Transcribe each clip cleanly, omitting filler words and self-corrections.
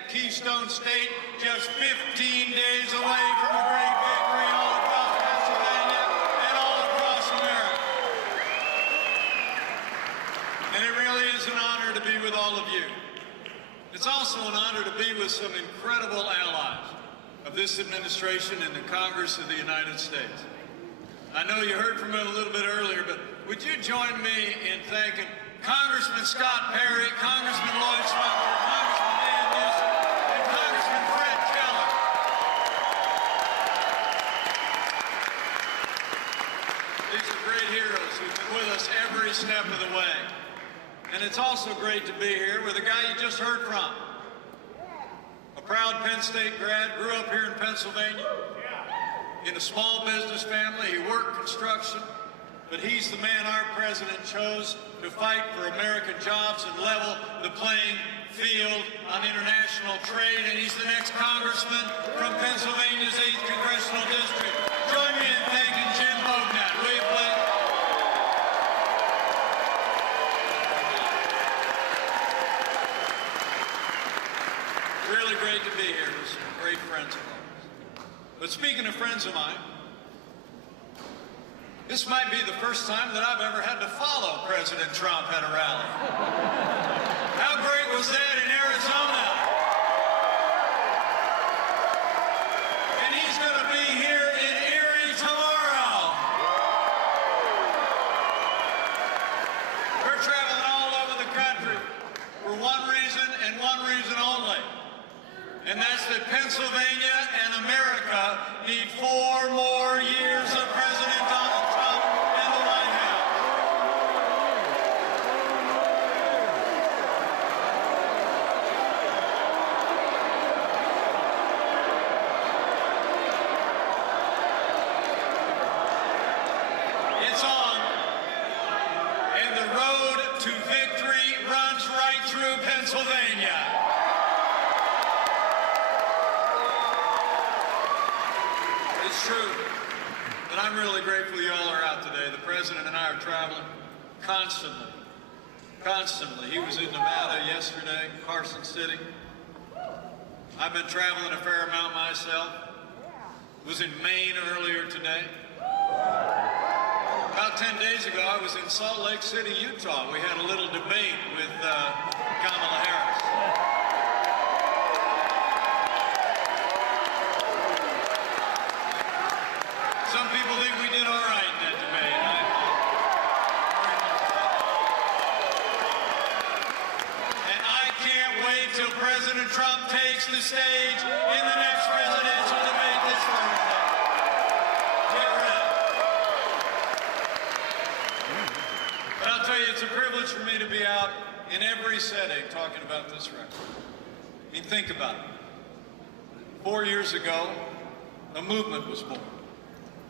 the Keystone State, just 15 days away from a great victory all across Pennsylvania and all across America. And it really is an honor to be with all of you. It's also an honor to be with some incredible allies of this administration and the Congress of the United States. I know you heard from him a little bit earlier, but would you join me in thanking Congressman Scott Perry, Congressman Lloyd Smucker, Congressman Dan Newsom, and Congressman Fred Keller. These are great heroes who've been with us every step of the way. And it's also great to be here with a guy you just heard from. A proud Penn State grad, grew up here in Pennsylvania, in a small business family. He worked construction, but he's the man our president chose to fight for American jobs and level the playing field on international trade. And he's the next congressman from Pennsylvania's 8th Congressional District. Join me in thanking Jim Bognat, will you please? Really great to be here with some great friends of ours. But speaking of friends of mine, this might be the first time that I've ever had to follow President Trump at a rally. How great was that in Arizona? And he's going to be here in Erie tomorrow. We're traveling all over the country for one reason and one reason only. And that's that Pennsylvania and America need 4 more years of President Donald Trump in the White House. It's on, and the road to victory runs right through Pennsylvania. It's true, and I'm really grateful you all are out today. The President and I are traveling constantly. He was in Nevada yesterday, Carson City. I've been traveling a fair amount myself. Was in Maine earlier today. About 10 days ago, I was in Salt Lake City, Utah. We had a little debate with Kamala Harris. Some people think we did all right in that debate. And I can't wait till President Trump takes the stage in the next presidential debate this Thursday. Get ready. But I'll tell you, it's a privilege for me to be out in every setting talking about this record. I mean, think about it. 4 years ago, a movement was born.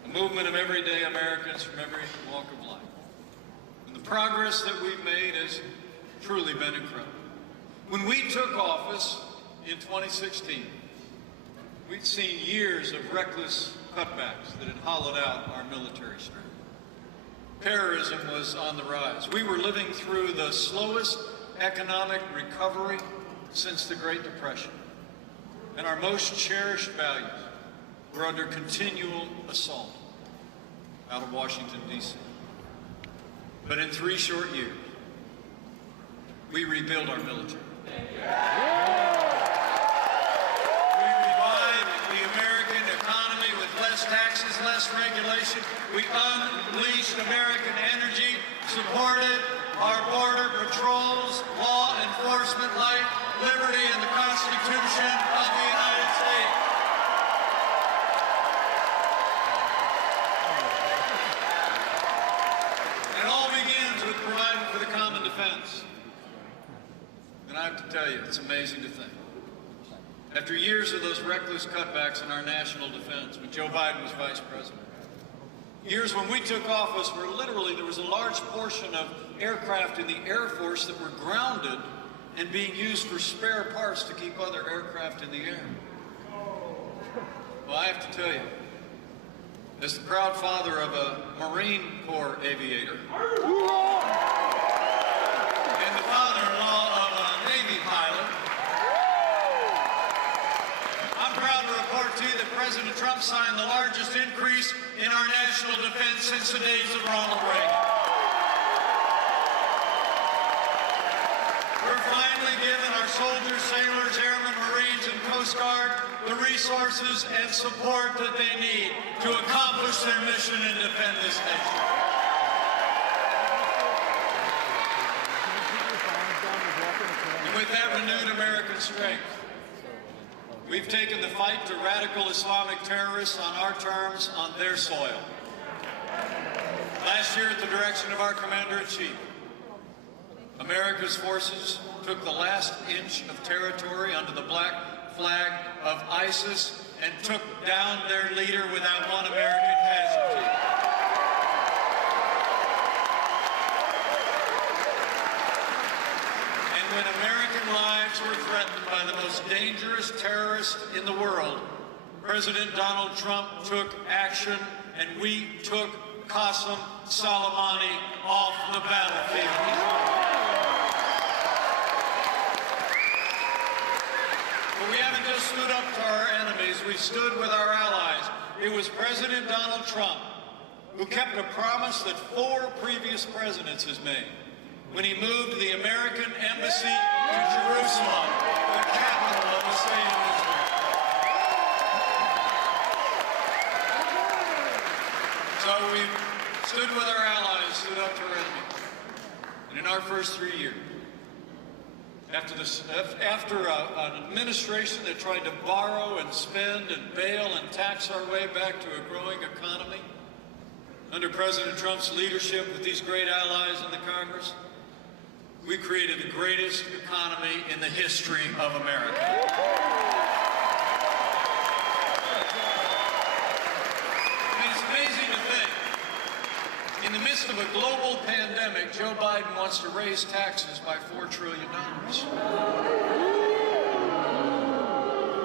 A movement of everyday Americans from every walk of life. And the progress that we've made has truly been incredible. When we took office in 2016, we'd seen years of reckless cutbacks that had hollowed out our military strength. Terrorism was on the rise. We were living through the slowest economic recovery since the Great Depression. And our most cherished values were under continual assault out of Washington, D.C. But in 3 short years, we rebuilt our military. We revived the American economy with less taxes, less regulation. We unleashed American energy, supported our border patrols, law enforcement, life, liberty, and the Constitution of the United States. It all begins with providing for the common defense. And I have to tell you, it's amazing to think. After years of those reckless cutbacks in our national defense, when Joe Biden was vice president, years when we took office where literally there was a large portion of aircraft in the Air Force that were grounded and being used for spare parts to keep other aircraft in the air. Well, I have to tell you, as the proud father of a Marine Corps aviator, and the father-in-law of a Navy pilot, President Trump signed the largest increase in our national defense since the days of Ronald Reagan. We're finally giving our soldiers, sailors, airmen, Marines, and Coast Guard the resources and support that they need to accomplish their mission and defend this nation. And with that renewed American strength, we've taken the fight to radical Islamic terrorists on our terms, on their soil. Last year, at the direction of our Commander-in-Chief, America's forces took the last inch of territory under the black flag of ISIS and took down their leader without one American casualty. And when American lives were threatened by the most dangerous terrorist in the world, President Donald Trump took action, and we took Qasem Soleimani off the battlefield. But we haven't just stood up to our enemies, we stood with our allies. It was President Donald Trump who kept a promise that 4 previous presidents has made when he moved the American embassy to Jerusalem, the capital of the state of Israel. So we stood with our allies, stood up to our enemies. And in our first 3 years, after an administration that tried to borrow and spend and bail and tax our way back to a growing economy, under President Trump's leadership with these great allies in the Congress, we created the greatest economy in the history of America. I mean, it's amazing to think, in the midst of a global pandemic, Joe Biden wants to raise taxes by $4 trillion.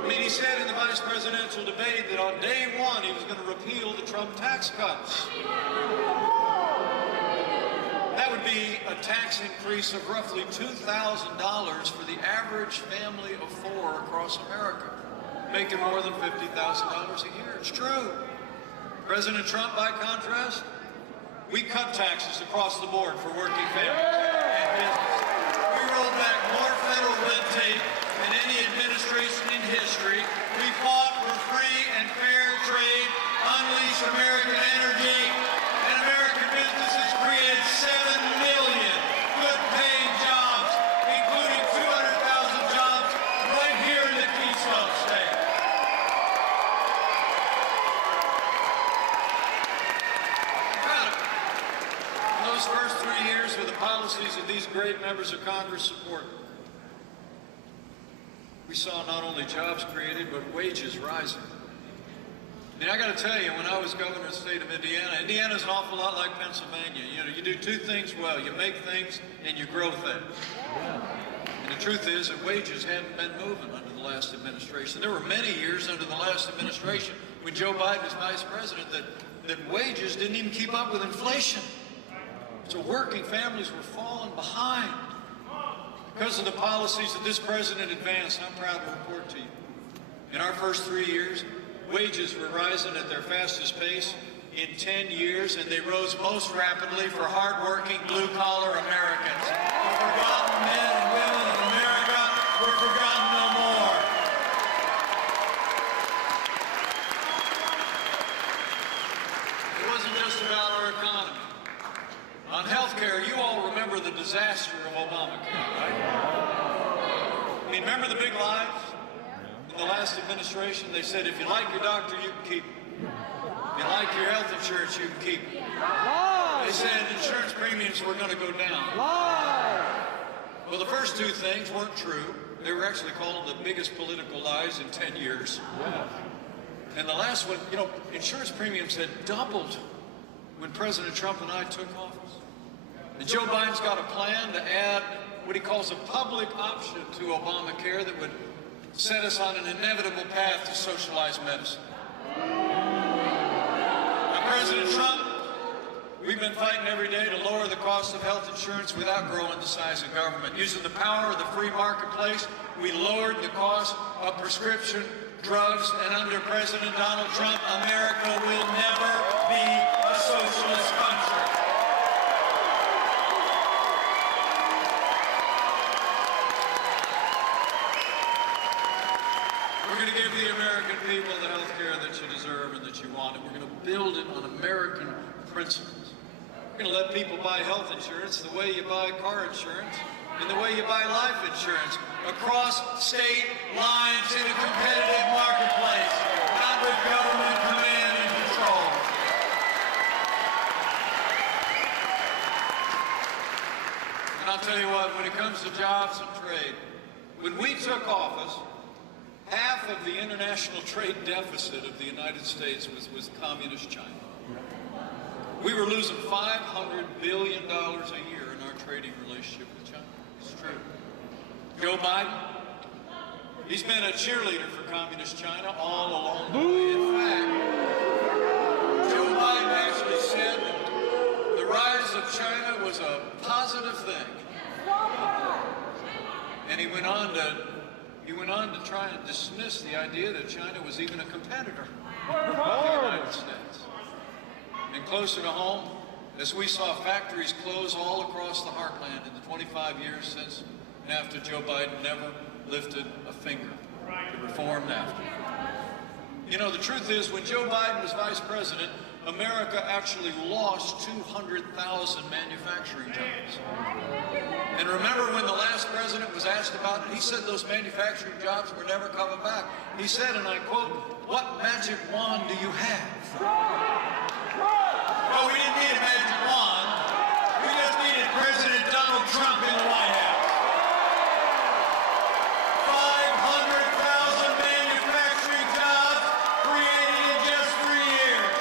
I mean, he said in the vice presidential debate that on day one he was going to repeal the Trump tax cuts. That would be a tax increase of roughly $2,000 for the average family of 4 across America, making more than $50,000 a year. It's true. President Trump, by contrast, we cut taxes across the board for working families and business. We rolled back more federal red tape than any administration in history. We fought for free and fair trade, unleashed American energy, and American businesses created 7 million good-paying jobs, including 200,000 jobs right here in the Keystone State. Those first 3 years were the policies that these great members of Congress support. We saw not only jobs created, but wages rising. I mean, I got to tell you, when I was governor of the state of Indiana, Indiana's an awful lot like Pennsylvania. You know, you do 2 things well. You make things and you grow things. And the truth is that wages hadn't been moving under the last administration. There were many years under the last administration when Joe Biden was vice president that wages didn't even keep up with inflation. So working families were falling behind because of the policies that this president advanced. I'm proud to report to you. In our first 3 years, wages were rising at their fastest pace in 10 years, and they rose most rapidly for hardworking blue-collar Americans. The forgotten men and women of America were forgotten no more. It wasn't just about our economy. On health care, you all remember the disaster of Obamacare, right? I mean, remember the big lies? In the last administration, they said, if you like your doctor, you can keep it. If you like your health insurance, you can keep it. They said insurance premiums were going to go down. Well, the first 2 things weren't true. They were actually called the biggest political lies in 10 years. And the last one, you know, insurance premiums had doubled when President Trump and I took office. And Joe Biden's got a plan to add what he calls a public option to Obamacare that would set us on an inevitable path to socialized medicine. Now, President Trump, we've been fighting every day to lower the cost of health insurance without growing the size of government, using the power of the free marketplace We lowered the cost of prescription drugs, and under President Donald Trump, America will never be a socialist country. We're going to give the American people the health care that you deserve and that you want, and we're going to build it on American principles. We're going to let people buy health insurance the way you buy car insurance and the way you buy life insurance, across state lines in a competitive marketplace, not with government command and control. And I'll tell you what, when it comes to jobs and trade, when we took office, half of the international trade deficit of the United States was communist China. We were losing $500 billion a year in our trading relationship with China. It's true. Joe Biden, he's been a cheerleader for communist China all along the way. In fact, Joe Biden actually said that the rise of China was a positive thing. And he went on to try and dismiss the idea that China was even a competitor of the United States. And closer to home, as we saw factories close all across the heartland in the 25 years since NAFTA, Joe Biden never lifted a finger to reform NAFTA. You know, the truth is, when Joe Biden was vice president, America actually lost 200,000 manufacturing jobs. And remember when the last president was asked about it, he said those manufacturing jobs were never coming back. He said, and I quote, "What magic wand do you have?" Oh, we didn't need a magic wand. We just needed President Donald Trump in the White House. 500,000 manufacturing jobs created in just 3 years.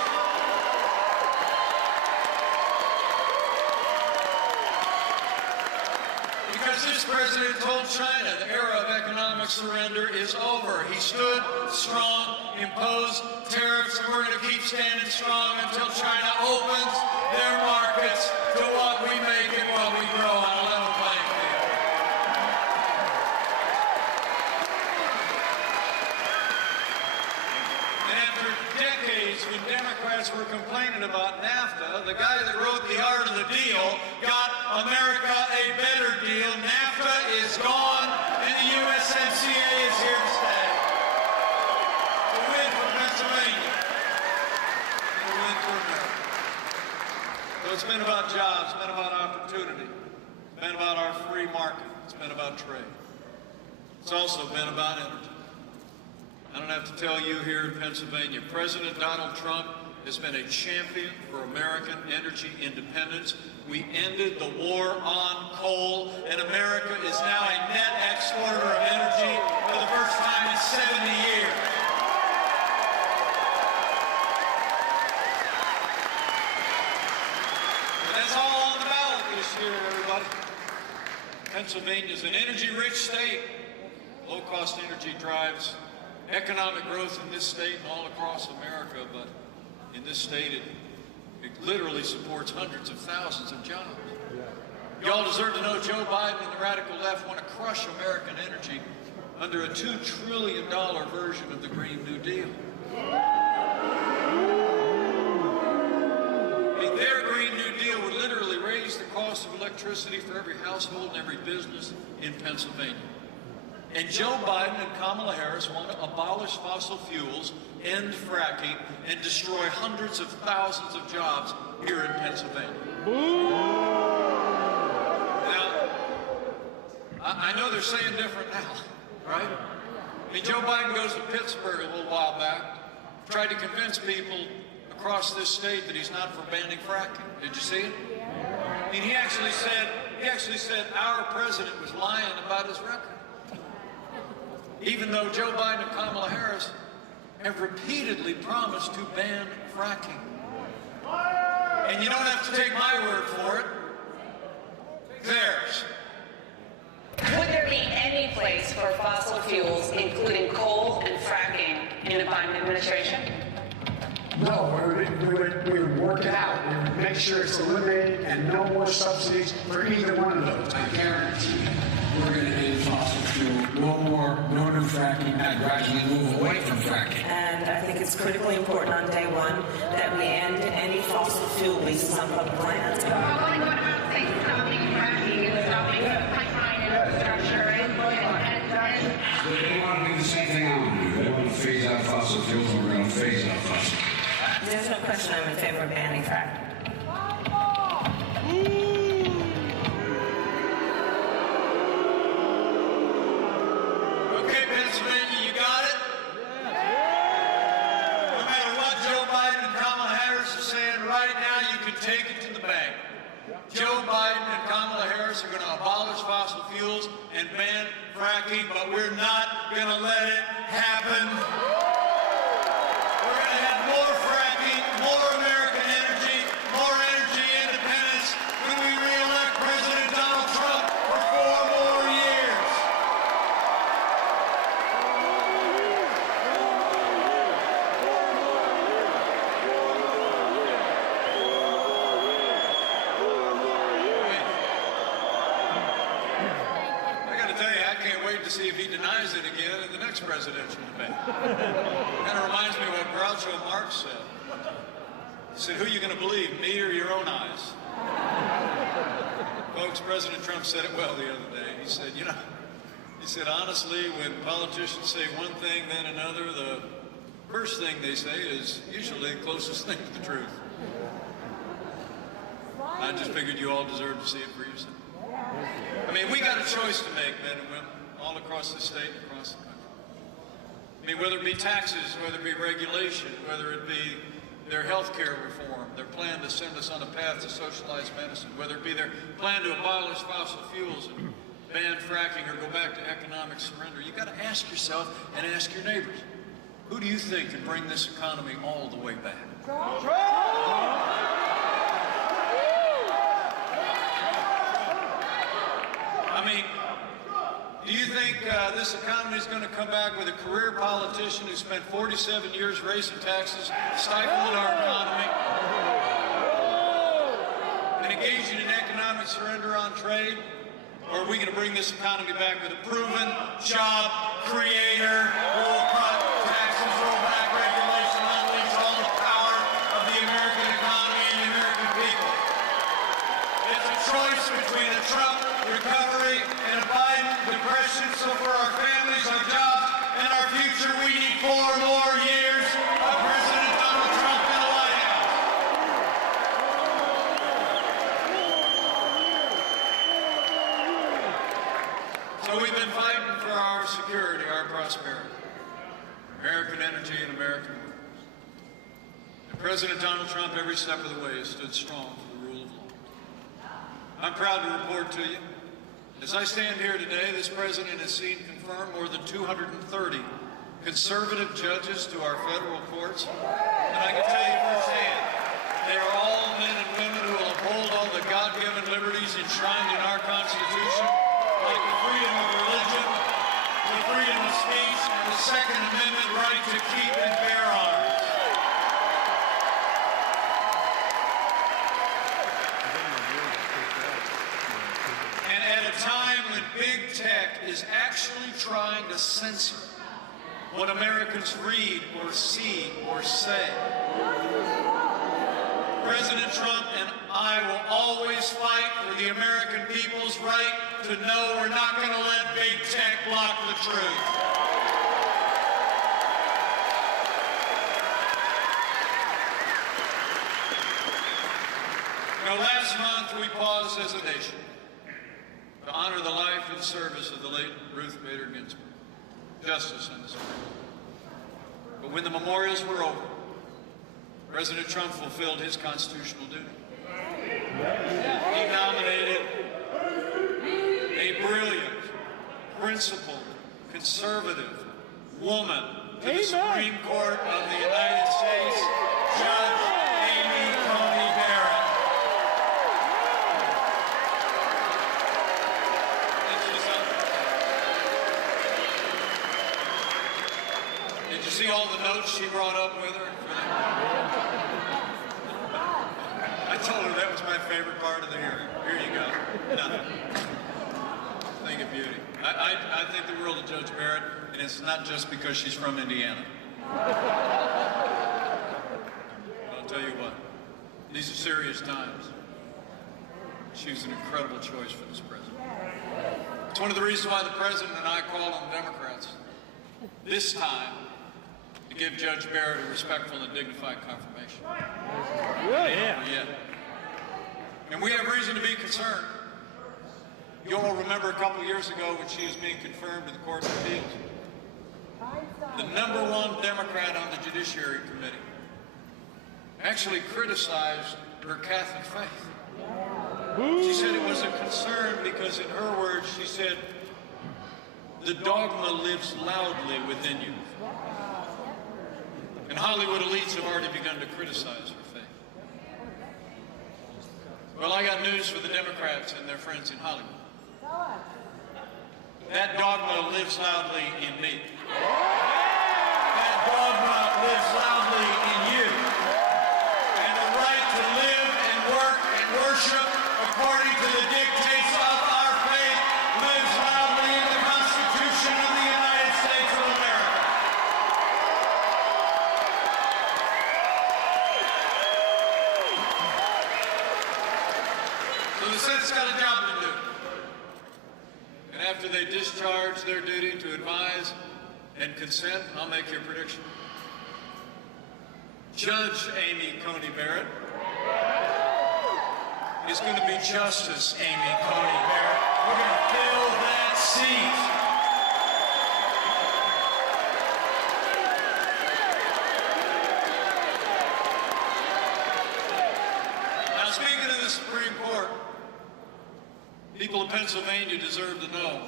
Because this president told China the era of economic surrender is over. He stood strong, imposed tariffs, and we're going to keep standing strong until China opens their markets to what we make and what we grow on a level playing field. And after decades, when Democrats were complaining about NAFTA, the guy that wrote The Art of the Deal got America a better deal. NAFTA is gone, and the USMCA is here to stay. A win for Pennsylvania. A win for America. So it's been about jobs, it's been about opportunity, it's been about our free market, it's been about trade. It's also been about energy. I don't have to tell you here in Pennsylvania, President Donald Trump has been a champion for American energy independence. We ended the war on coal, and America is now a net exporter of energy for the first time in 70 years. But that's all on the ballot this year, everybody. Pennsylvania is an energy-rich state. Low-cost energy drives economic growth in this state and all across America, but in this state, it literally supports hundreds of thousands of jobs. Y'all deserve to know Joe Biden and the radical left want to crush American energy under a $2 trillion version of the Green New Deal. I mean, their Green New Deal would literally raise the cost of electricity for every household and every business in Pennsylvania. And Joe Biden and Kamala Harris want to abolish fossil fuels, end fracking, and destroy hundreds of thousands of jobs here in Pennsylvania. Now, I know they're saying different now, right? I mean, Joe Biden goes to Pittsburgh a little while back, tried to convince people across this state that he's not for banning fracking. Did you see it? I mean, he actually said our president was lying about his record. Even though Joe Biden and Kamala Harris have repeatedly promised to ban fracking. And you don't have to take my word for it. Theirs. Would there be any place for fossil fuels, including coal and fracking, in the Biden administration? No, we would work it out. We would make sure it's eliminated and no more subsidies for either one of those. I guarantee you. we're going to end fossil fuel. No new fracking, and gradually move away from fracking. And I think it's critically important on day one that we end any fossil fuel leases on public lands. What about, say, stopping fracking and stopping pipeline infrastructure and They want to do the same thing I want to do. They want to phase out fossil fuels, and we're going to phase out fossil fuels. There's no question I'm in favor of banning fracking. Okay, Pennsylvania, you got it? No matter what Joe Biden and Kamala Harris are saying right now, you can take it to the bank. Joe Biden and Kamala Harris are going to abolish fossil fuels and ban fracking, but we're not going to let it happen. We're going to have more fracking, more American energy, more energy independence when we re-elect President Donald Trump for 4 more years. I got to tell you, I can't wait to see if he denies it again in the next presidential debate. Kind of reminds me of what Groucho Marx said. He said, who are you going to believe, me or your own eyes? Folks, President Trump said it well the other day. He said, honestly, when politicians say one thing, then another, the first thing they say is usually the closest thing to the truth. I just figured you all deserve to see it for yourself. I mean, we got a choice to make, men and women, all across the state and across the country. I mean, whether it be taxes, whether it be regulation, whether it be their health care reform, their plan to send us on a path to socialized medicine, whether it be their plan to abolish fossil fuels and ban fracking or go back to economic surrender, you got to ask yourself and ask your neighbors, who do you think can bring this economy all the way back? I mean, do you think this economy is going to come back with a career politician who spent 47 years raising taxes, stifling our economy, and engaging in economic surrender on trade? Or are we going to bring this economy back with a proven job creator who will cut taxes, roll back regulation, unleash all the power of the American economy and the American people? It's a choice between a Trump recovery and a Biden depression. So for our families, our jobs, and our future, we need 4 more years of President Donald Trump in the White House. So we've been fighting for our security, our prosperity, American energy and American workers. And President Donald Trump, every step of the way, has stood strong for the rule of law. I'm proud to report to you, as I stand here today, this president has seen confirmed more than 230 conservative judges to our federal courts. And I can tell you firsthand, they are all men and women who will uphold all the God-given liberties enshrined in our Constitution, like the freedom of religion, the freedom of speech, and the Second Amendment right to keep and bear arms. Big tech is actually trying to censor what Americans read or see or say. President Trump and I will always fight for the American people's right to know we're not going to let big tech block the truth. Now, last month we paused as a nation to honor the life and service of the late Ruth Bader Ginsburg, Justice in the Supreme Court. But when the memorials were over, President Trump fulfilled his constitutional duty. He nominated a brilliant, principled, conservative woman to the Supreme Court of the United States, Judge Amy Coney Barrett. Did you see all the notes she brought up with her? I told her that was my favorite part of the hearing. Here you go. Nothing. thing of beauty. I think the world of Judge Barrett, and it's not just because she's from Indiana. I'll tell you what, these are serious times. She was an incredible choice for this president. It's one of the reasons why the president and I called on the Democrats this time to give Judge Barrett a respectful and dignified confirmation. Yeah. And we have reason to be concerned. You all remember a couple years ago when she was being confirmed in the Court of Appeals. The #1 Democrat on the Judiciary Committee actually criticized her Catholic faith. She said it was a concern because, in her words, she said, the dogma lives loudly within you. And Hollywood elites have already begun to criticize her faith. Well, I got news for the Democrats and their friends in Hollywood. That dogma lives loudly in me. That dogma lives loudly in you. And the right to live and work and worship according to the dictates of our faith lives loudly in the Constitution of the United States of America. So the Senate's got a job to do. And after they discharge their duty to advise and consent, I'll make your prediction. Judge Amy Coney Barrett is going to be Justice Amy Coney Barrett. We're going to fill that seat. Now, speaking of the Supreme Court, people of Pennsylvania deserve to know,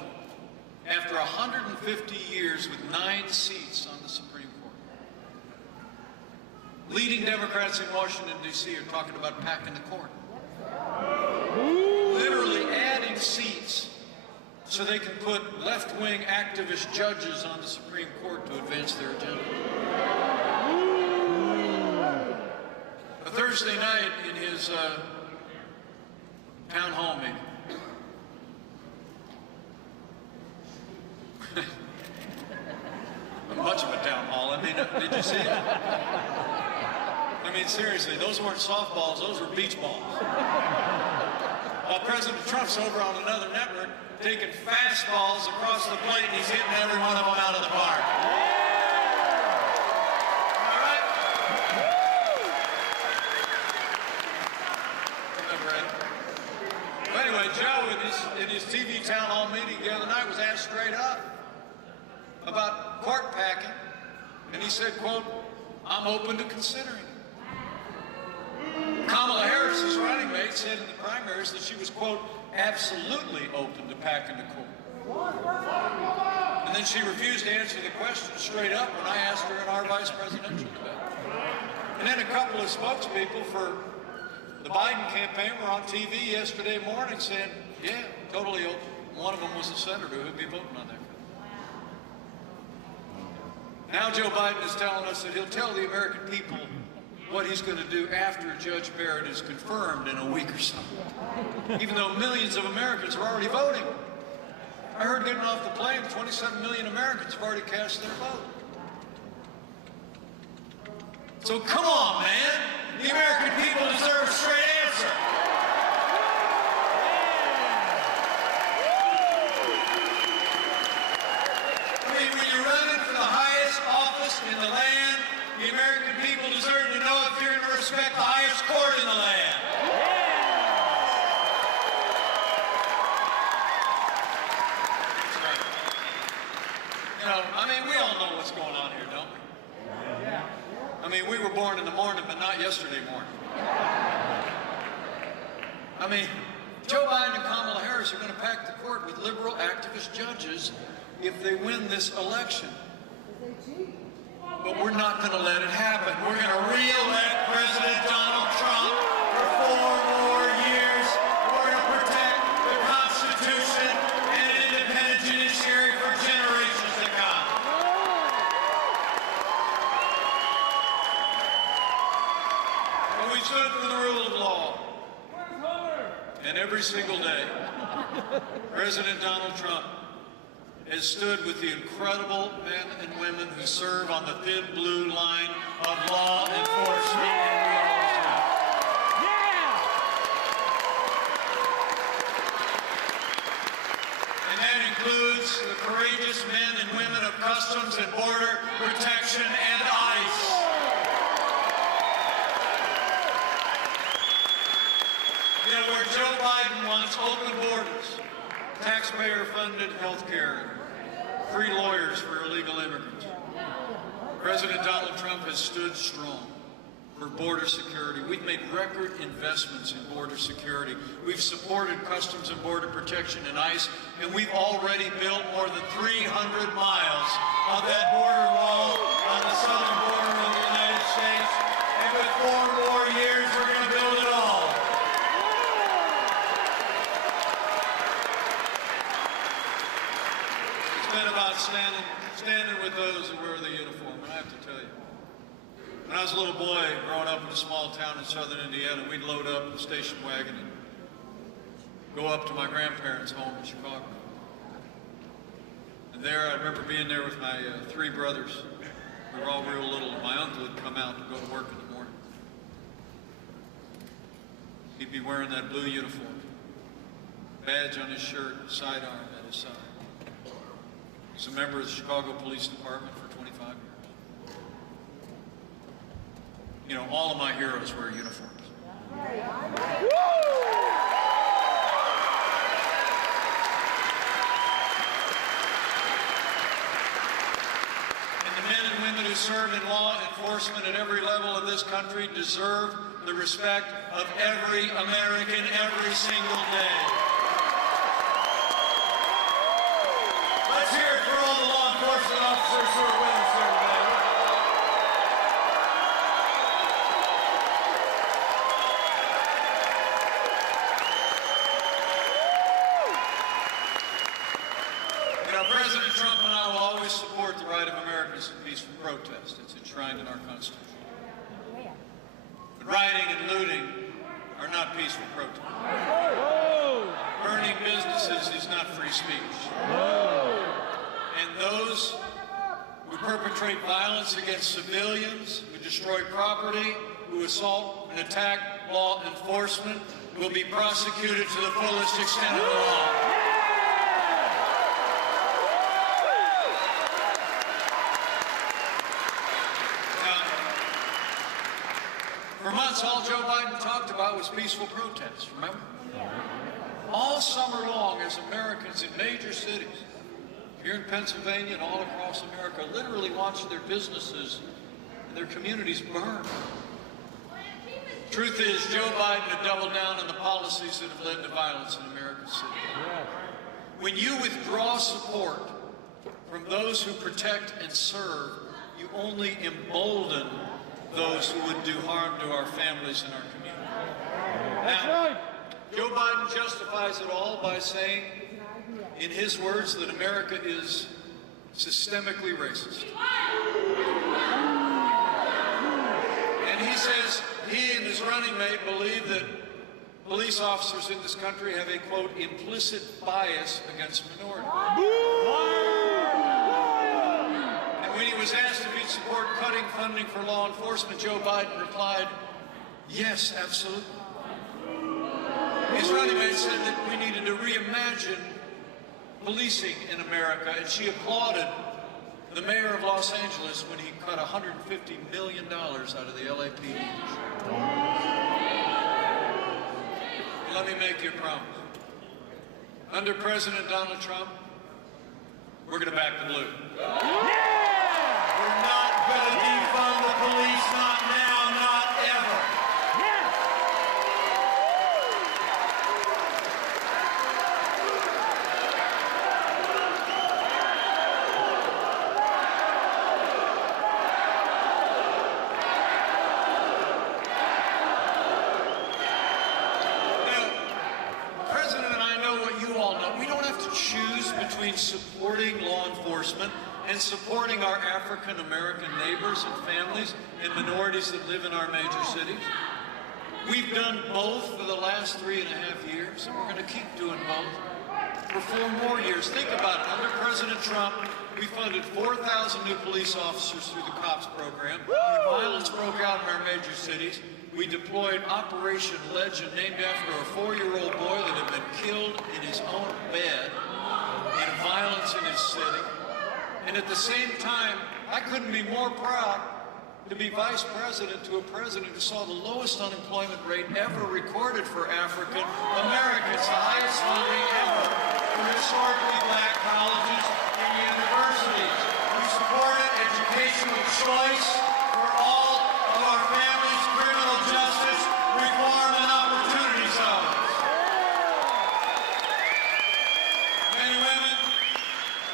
after 150 years with 9 seats on the Supreme Court, leading Democrats in Washington, D.C. are talking about packing the court. Literally adding seats so they can put left-wing activist judges on the Supreme Court to advance their agenda. A Thursday night in his town hall meeting, much of a town hall. I mean, did you see it? I mean, seriously, those weren't softballs, those were beach balls. While President Trump's over on another network taking fastballs across the plate and he's hitting every one of them out of the park. All right? Remember it? Well, anyway, Joe, in his TV town hall meeting the other night, was asked straight up about court packing, and he said, quote, I'm open to considering it. Kamala Harris, his running mate, said in the primaries that she was, quote, absolutely open to packing the court. And then she refused to answer the question straight up when I asked her in our vice presidential debate. And then a couple of spokespeople for the Biden campaign were on TV yesterday morning saying, yeah, totally open. One of them was a senator who'd be voting on that. Now Joe Biden is telling us that he'll tell the American people what he's going to do after Judge Barrett is confirmed in a week or so. Even though millions of Americans are already voting. I heard getting off the plane, 27 million Americans have already cast their vote. So come on, man. The American people deserve a straight answer. When you're running for the highest office in the land, the American people deserve to know if you're going to respect the highest court in the land. That's right. You know, I mean, we all know what's going on here, don't we? I mean, we were born in the morning, but not yesterday morning. I mean, Joe Biden and Kamala Harris are going to pack the court with liberal activist judges if they win this election. But we're not going to let it happen. We're going to re-elect President Donald Trump for 4 more years. We're going to protect the Constitution and an independent judiciary for generations to come. And we stood for the rule of law. And every single day, President Donald Trump has stood with the incredible men and women who serve on the thin blue line of law enforcement, and we always have. And that includes the courageous men and women of Customs and Border Protection and ICE. You know, where Joe Biden wants open borders, taxpayer-funded health care, free lawyers for illegal immigrants, President Donald Trump has stood strong for border security. We've made record investments in border security. We've supported Customs and Border Protection and ICE, and we've already built more than 300 miles of that border wall on the southern border of the United States. And with 4 more years, we're going to build it all. It's been about standing with those who wear the uniform. And I have to tell you, when I was a little boy growing up in a small town in southern Indiana, we'd load up the station wagon and go up to my grandparents' home in Chicago. And there, I remember being there with my 3 brothers. We were all real little, and my uncle had come out to go to work in the morning. He'd be wearing that blue uniform, badge on his shirt, sidearm at his side. He's a member of the Chicago Police Department for 25 years. You know, all of my heroes wear uniforms. And the men and women who serve in law enforcement at every level of this country deserve the respect of every American every single day. Let's hear it for all the law enforcement officers who are with us here today. You know, President Trump and I will always support the right of Americans to peaceful protest. It's enshrined in our Constitution. But rioting and looting are not peaceful protest. Burning businesses is not free speech. And those who perpetrate violence against civilians, who destroy property, who assault and attack law enforcement, will be prosecuted to the fullest extent of the law. Now, for months, all Joe Biden talked about was peaceful protests, remember? All summer long, as Americans in major cities, here in Pennsylvania and all across America, literally watched their businesses and their communities burn. Truth is, Joe Biden had doubled down on the policies that have led to violence in America's cities. When you withdraw support from those who protect and serve, you only embolden those who would do harm to our families and our community. Now, Joe Biden justifies it all by saying, in his words, that America is systemically racist. And he says he and his running mate believe that police officers in this country have a, quote, implicit bias against minorities. And when he was asked if he'd support cutting funding for law enforcement, Joe Biden replied, yes, absolutely. His running mate said that we needed to reimagine policing in America, and she applauded the mayor of Los Angeles when he cut $150 million out of the LAPD. Let me make you a promise. Under President Donald Trump, we're going to back the blue. We're not going to defund the police, not now, not ever. Supporting law enforcement and supporting our African American neighbors and families and minorities that live in our major cities. We've done both for the last 3.5 years, and we're going to keep doing both for 4 more years. Think about it. Under President Trump, we funded 4,000 new police officers through the COPS program. When violence broke out in our major cities, we deployed Operation Legend, named after a 4-year-old boy that had been killed in his own bed in violence in his city. And at the same time, I couldn't be more proud to be vice president to a president who saw the lowest unemployment rate ever recorded for African Americans, the highest funding ever for historically black colleges and universities. We supported educational choice for all of our families, criminal justice, reform, and opportunity zones. Men and women,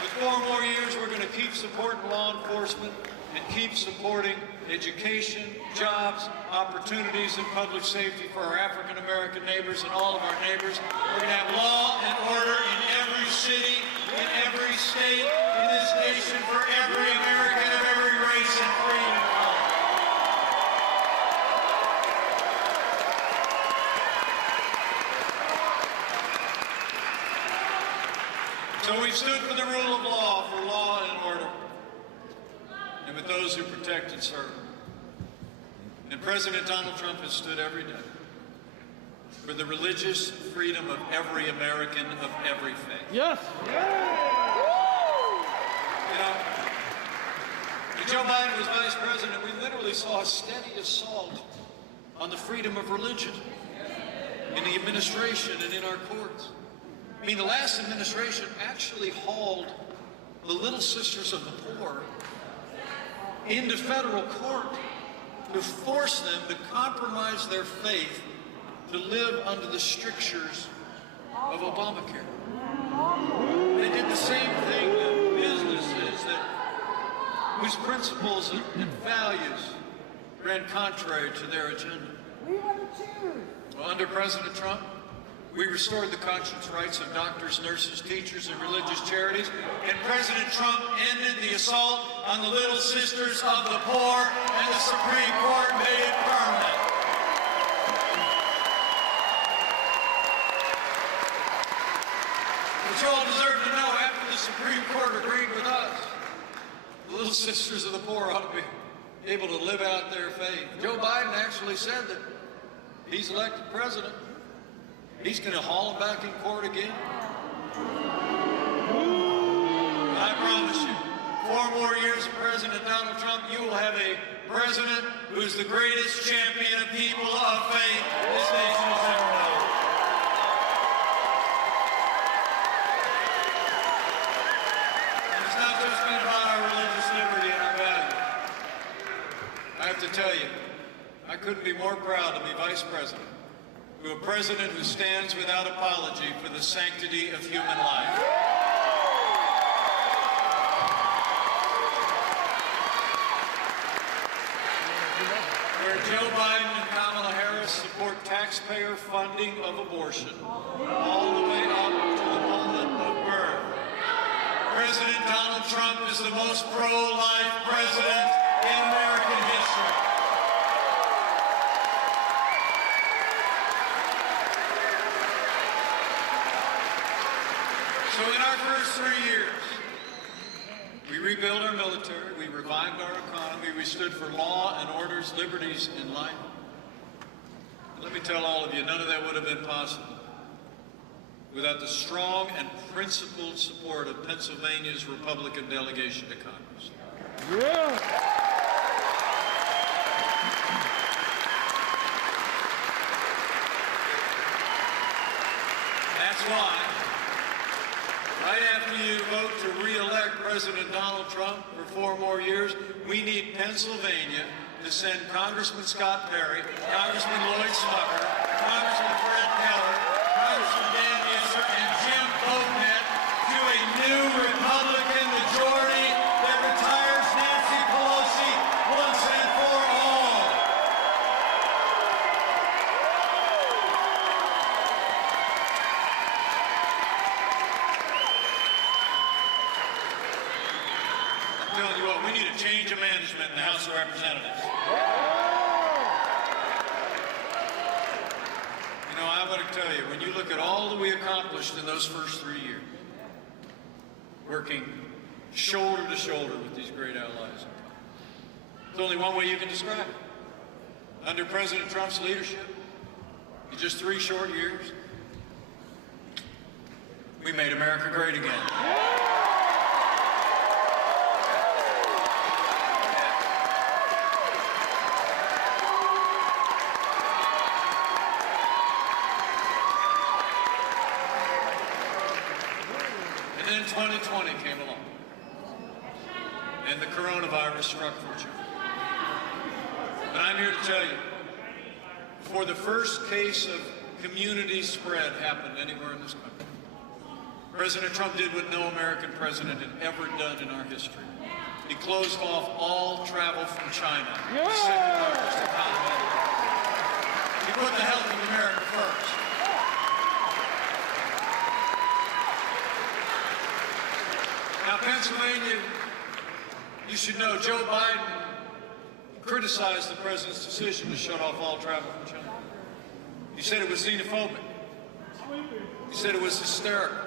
with 4 more years, we're going to keep supporting law enforcement and keep supporting education, jobs, opportunities, and public safety for our African American neighbors and all of our neighbors. We're going to have law and order in every city, in every state, in this nation, for every American of every race and creed. So we've stood for the rule of law, for law and order, and with those who protect and serve. And President Donald Trump has stood every day for the religious freedom of every American of every faith. Yes. You know, when Joe Biden was vice president, we literally saw a steady assault on the freedom of religion in the administration and in our courts. I mean, the last administration actually hauled the Little Sisters of the Poor into federal court to force them to compromise their faith to live under the strictures of Obamacare. They did the same thing to businesses whose principles and values ran contrary to their agenda. Well, under President Trump, we restored the conscience rights of doctors, nurses, teachers, and religious charities, and President Trump ended the assault on the Little Sisters of the Poor, and the Supreme Court made it permanent. But you all deserve to know, after the Supreme Court agreed with us, the Little Sisters of the Poor ought to be able to live out their faith. Joe Biden actually said that he's elected president, he's going to haul them back in court again. I promise you, 4 more years of President Donald Trump, you will have a president who's the greatest champion of people of faith this nation has ever known. And it's not just been about our religious liberty and our values. I have to tell you, I couldn't be more proud to be vice president to a president who stands without apology for the sanctity of human life. Where Joe Biden and Kamala Harris support taxpayer funding of abortion all the way up to the moment of birth. President Donald Trump is the most pro-life president in American history. So in our first 3 years, we rebuilt our military, we revived our economy, we stood for law and orders, liberties, and life. And let me tell all of you, none of that would have been possible without the strong and principled support of Pennsylvania's Republican delegation to Congress. Yeah. That's why, right after you vote to re-elect President Donald Trump for 4 more years, we need Pennsylvania to send Congressman Scott Perry, Congressman Lloyd Smucker, Congressman Fred Keller, Congressman Dan Newsom, and Jim Boatnet to a new Republican majority that retires Nancy Pelosi once and for all. I'm telling you what, we need a change of management in the House of Representatives. when you look at all that we accomplished in those first 3 years, working shoulder to shoulder with these great allies. There's only one way you can describe it. Under President Trump's leadership, in just 3 short years, we made America great again. And then 2020 came along, and the coronavirus struck for China. But I'm here to tell you, before the first case of community spread happened anywhere in this country, President Trump did what no American president had ever done in our history. He closed off all travel from China, the second largest economy in the world. He put the health of America first. Now, Pennsylvania, you should know, Joe Biden criticized the president's decision to shut off all travel from China. He said it was xenophobic. He said it was hysterical.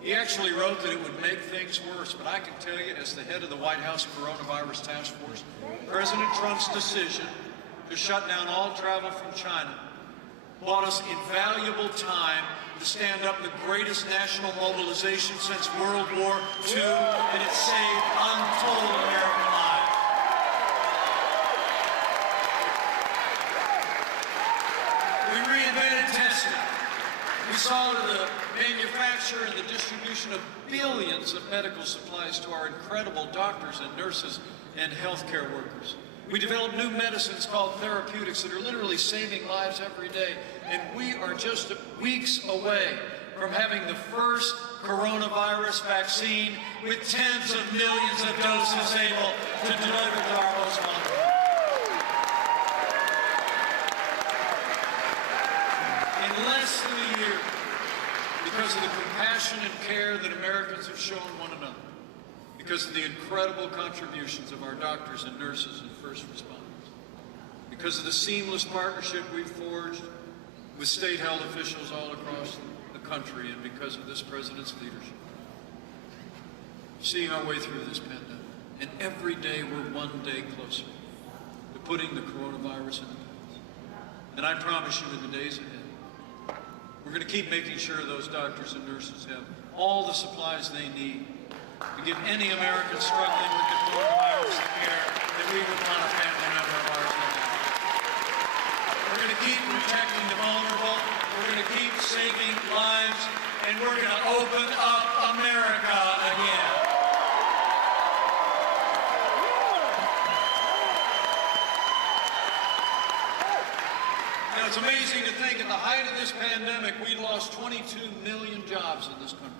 He actually wrote that it would make things worse, but I can tell you, as the head of the White House Coronavirus Task Force, President Trump's decision to shut down all travel from China bought us invaluable time to stand up the greatest national mobilization since World War II, and it saved untold American lives. We reinvented testing. We saw the manufacture and the distribution of billions of medical supplies to our incredible doctors and nurses and healthcare workers. We developed new medicines called therapeutics that are literally saving lives every day. And we are just weeks away from having the first coronavirus vaccine with tens of millions of doses able to deliver to our most vulnerable. In less than a year, because of the compassion and care that Americans have shown one another, because of the incredible contributions of our doctors and nurses and first responders, because of the seamless partnership we've forged with state health officials all across the country, and because of this president's leadership, seeing our way through this pandemic. And every day we're one day closer to putting the coronavirus in the past. And I promise you, in the days ahead, we're going to keep making sure those doctors and nurses have all the supplies they need to give any American struggling with the coronavirus the care that we would want a family member of ours to have. We're going to keep protecting the vulnerable. We're going to keep saving lives, and we're going to open up America again. Now, it's amazing to think at the height of this pandemic, we lost 22 million jobs in this country.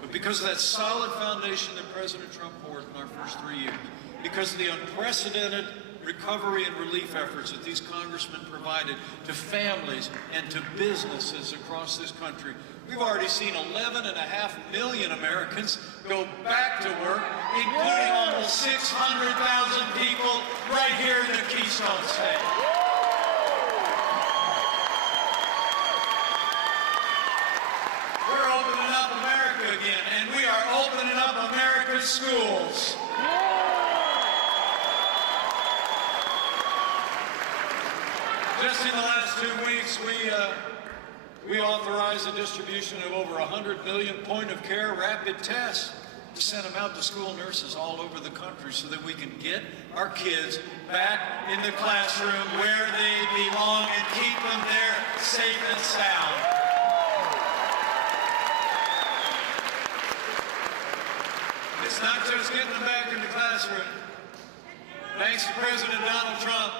But because of that solid foundation that President Trump poured in our first 3 years, because of the unprecedented recovery and relief efforts that these congressmen provided to families and to businesses across this country, we've already seen 11.5 million Americans go back to work, including almost 600,000 people right here in the Keystone State. We're opening up America again, and we are opening up America's schools. Just in the last 2 weeks, we authorized the distribution of over 100 million point-of-care rapid tests to send them out to school nurses all over the country so that we can get our kids back in the classroom where they belong and keep them there safe and sound. It's not just getting them back in the classroom. Thanks to President Donald Trump,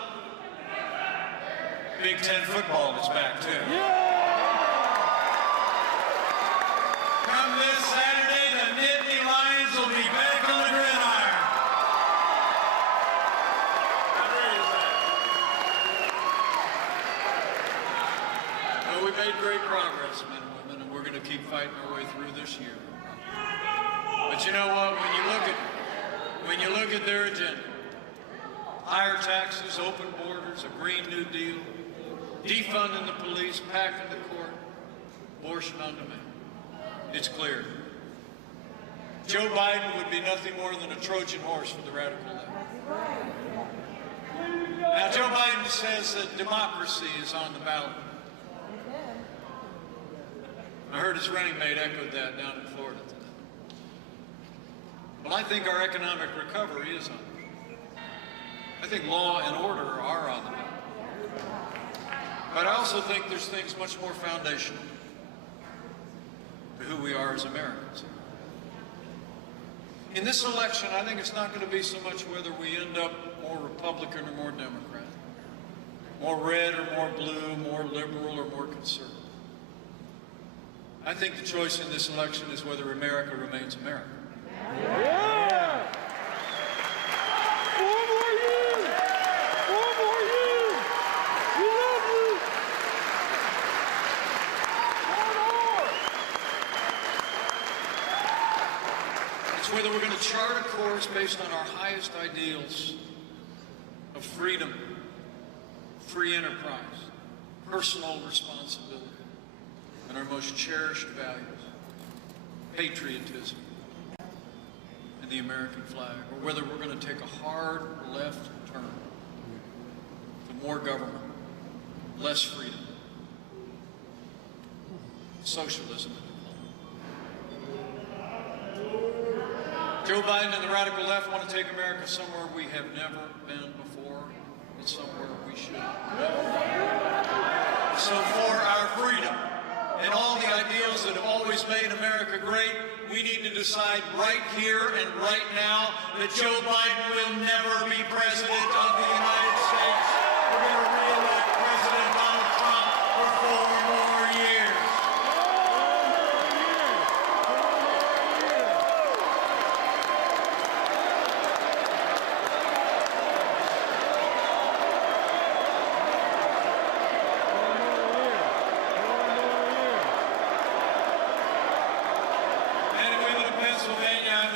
Big Ten football is back too. Come this Saturday, the Nittany Lions will be back on the gridiron. How great is that? Well, we made great progress, men and women, and we're going to keep fighting our way through this year. But you know what? When you look at their agenda, higher taxes, open borders, a Green New Deal, defunding the police, packing the court, abortion on demand. It's clear. Joe Biden would be nothing more than a Trojan horse for the radical left. Now, Joe Biden says that democracy is on the ballot. I heard his running mate echoed that down in Florida today. Well, I think our economic recovery is on. I think law and order are on the ballot. But I also think there's things much more foundational to who we are as Americans. In this election, I think it's not going to be so much whether we end up more Republican or more Democrat, more red or more blue, more liberal or more conservative. I think the choice in this election is whether America remains America. Yeah! 4 more years! 4 more years! We love you! 1 more! It's whether we're going to chart a course based on our highest ideals of freedom, free enterprise, personal responsibility, and our most cherished values, patriotism, and the American flag, or whether we're going to take a hard left turn to more government, less freedom, socialism. Joe Biden and the radical left want to take America somewhere we have never been before, and somewhere we should never be. So for our freedom and all the ideals that have always made America great, we need to decide right here and right now that Joe Biden will never be president of the United States. We're going to re-elect President Donald Trump for 4 more years.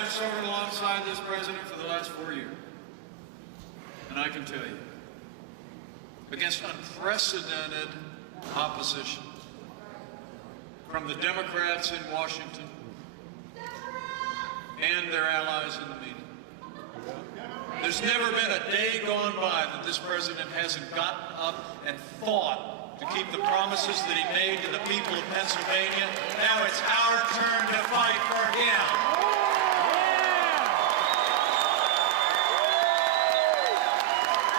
Served alongside this president for the last 4 years. And I can tell you, against unprecedented opposition from the Democrats in Washington and their allies in the media, there's never been a day gone by that this president hasn't gotten up and fought to keep the promises that he made to the people of Pennsylvania. Now it's our turn to fight for him.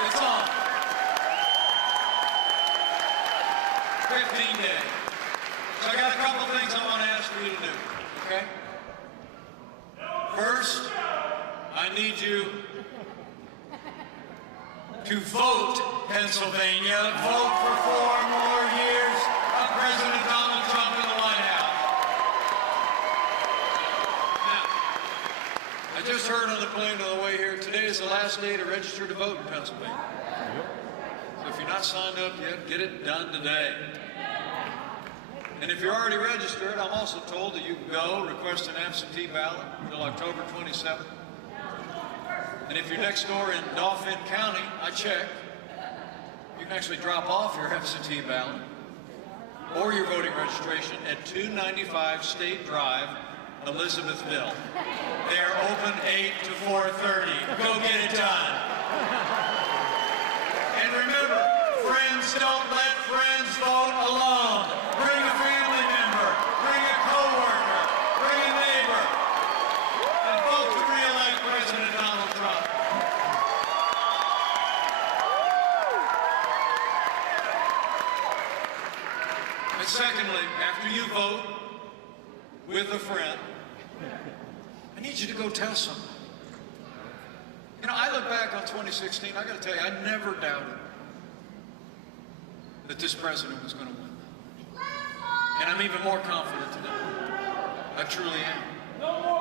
It's on. 15 days. So I got a couple things I want to ask you to do, okay? First, I need you to vote, Pennsylvania. Vote for 4 more years of President Donald Trump in the White House. Now, I just heard on the plane on the way here, today is the last day to register to vote in Pennsylvania. So if you're not signed up yet, get it done today. And if you're already registered, I'm also told that you can go request an absentee ballot until October 27th. And if you're next door in Dauphin County, I checked, you can actually drop off your absentee ballot or your voting registration at 295 State Drive, Elizabethville. They're open 8 to 4:30. Go get it done. And remember, friends don't let friends vote alone. Bring a family member, bring a co-worker, bring a neighbor, and vote to re-elect President Donald Trump. And secondly, after you vote with a friend, I need you to go tell somebody. You know, I look back on 2016, I got to tell you, I never doubted that this president was going to win. And I'm even more confident today. I truly am.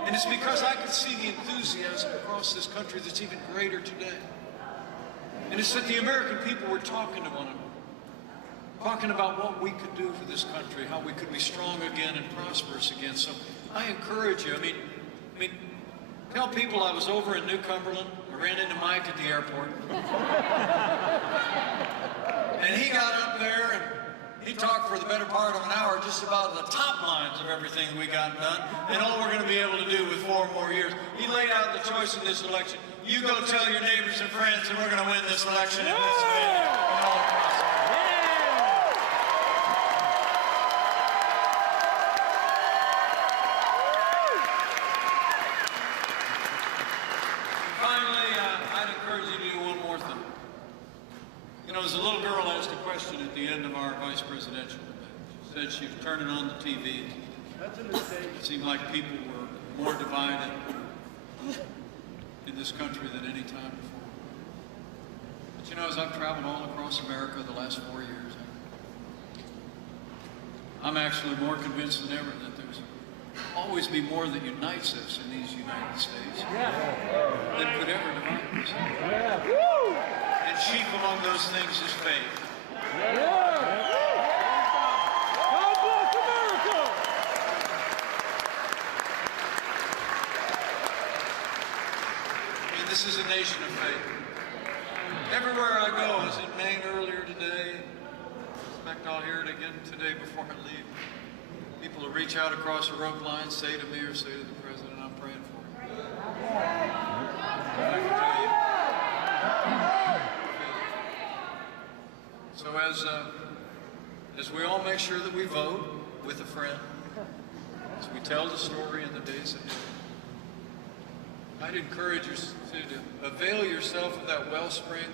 And it's because I can see the enthusiasm across this country that's even greater today. And it's that the American people were talking to one another, talking about what we could do for this country, how we could be strong again and prosperous again. So I encourage you, I mean, Tell people I was over in New Cumberland. I ran into Mike at the airport. And he got up there and he talked for the better part of an hour just about the top lines of everything we got done and all we're going to be able to do with 4 more years. He laid out the choice in this election. You go tell your neighbors and friends that we're going to win this election in Pennsylvania and all across the country. Finally, I'd encourage you to do one more thing. You know, as a little girl asked a question at the end of our vice presidential debate. She said she was turning on the TV. It seemed like people were more divided in this country than any time before. But you know, as I've traveled all across America the last 4 years, I'm actually more convinced than ever that there's always be more that unites us in these United States than could ever divide us. And chief among those things is faith. God bless America! And this is a nation of faith. Everywhere I go, I was in Maine earlier today. I expect I'll hear it again today before I leave. People will reach out across the rope line, say to me or say to the president, I'm praying for you. And I can tell you. So as we all make sure that we vote with a friend, as we tell the story in the days ahead, I'd encourage you to avail yourself of that wellspring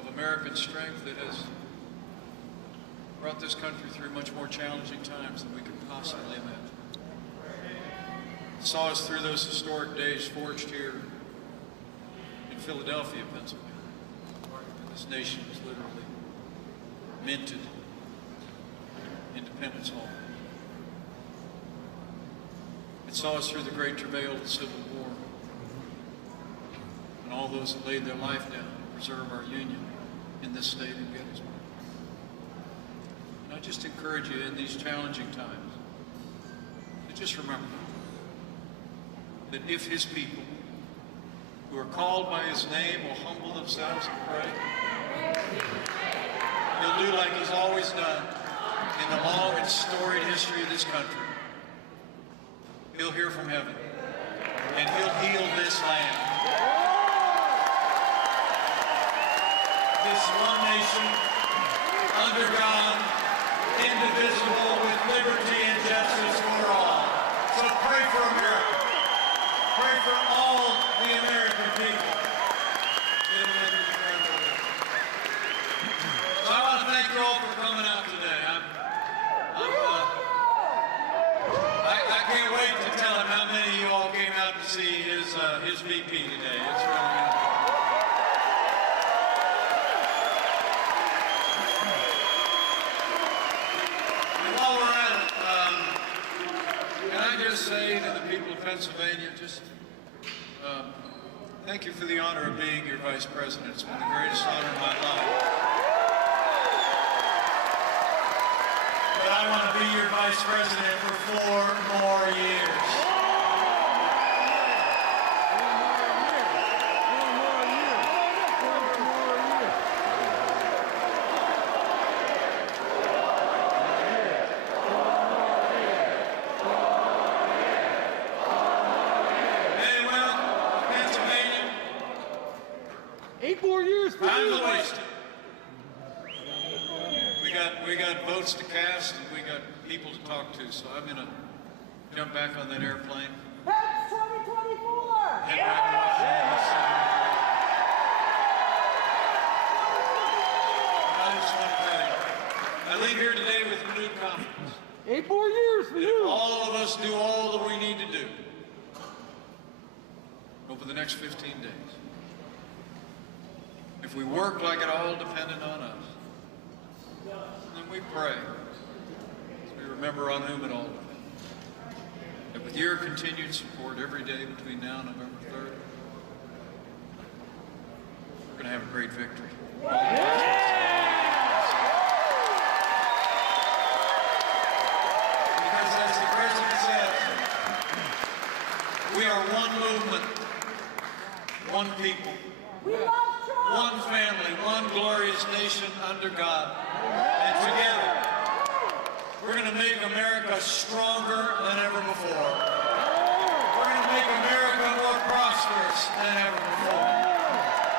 of American strength that has brought this country through much more challenging times than we could possibly imagine. It saw us through those historic days forged here in Philadelphia, Pennsylvania. This nation was literally minted Independence Hall. It saw us through the great travail of the Civil War and all those that laid their life down to preserve our union in this state in Gettysburg. And I just encourage you in these challenging times to just remember that if his people who are called by his name will humble themselves and pray, he'll do like he's always done in the long and storied history of this country. He'll hear from heaven, and he'll heal this land. This one nation, under God, indivisible, with liberty and justice for all. So pray for America. Pray for all the American people. So I want to thank you all for coming out today. I can't wait to tell him how many of you all came out to see his VP today. It's really going to be. And while we're at it, can I just say to the people of Pennsylvania, just thank you for the honor of being your vice president. It's been the greatest honor of my life. But I want to be your vice president for 4 more years. Hey, well, Pennsylvania, 8 more years for time's you. wasted. We got votes to cast and we got people to talk to, so I'm gonna jump back on that airplane. Pence 2024! Head back to Washington, D.C. I just want to tell you, I leave here today with renewed confidence. 8 more years for If you. all of us do all that we need to do over the next 15 days, if we work like it all depended on us, then we pray, as we remember on whom it all depends, that with your continued support every day between now and November 3rd, we're going to have a great victory. Because as the president says, we are one movement people, We love Trump. one family, one glorious nation under God. And together, we're going to make America stronger than ever before. We're going to make America more prosperous than ever before.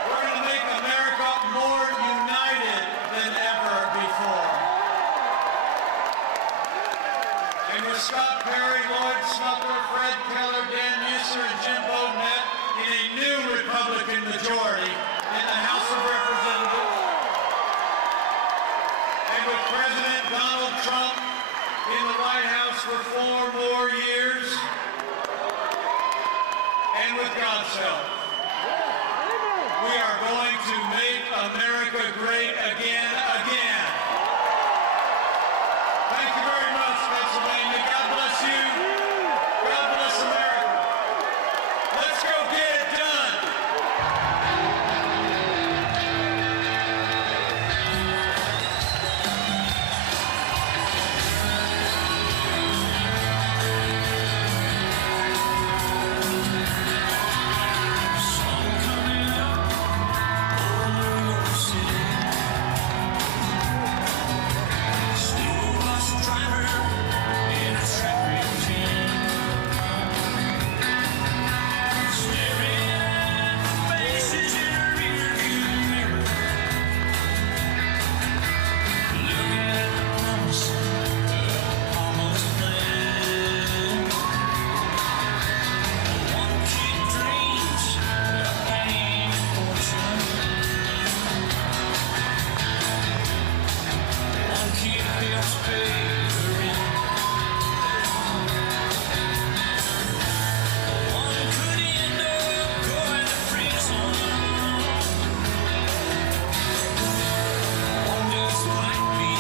We're going to make America more united than ever before. And with Scott Perry, Lloyd Snupper, Fred Keller, Dan Musser, and Jim Bodnett in a new Republican majority in the House of Representatives, and with President Donald Trump in the White House for 4 more years, and with God's help,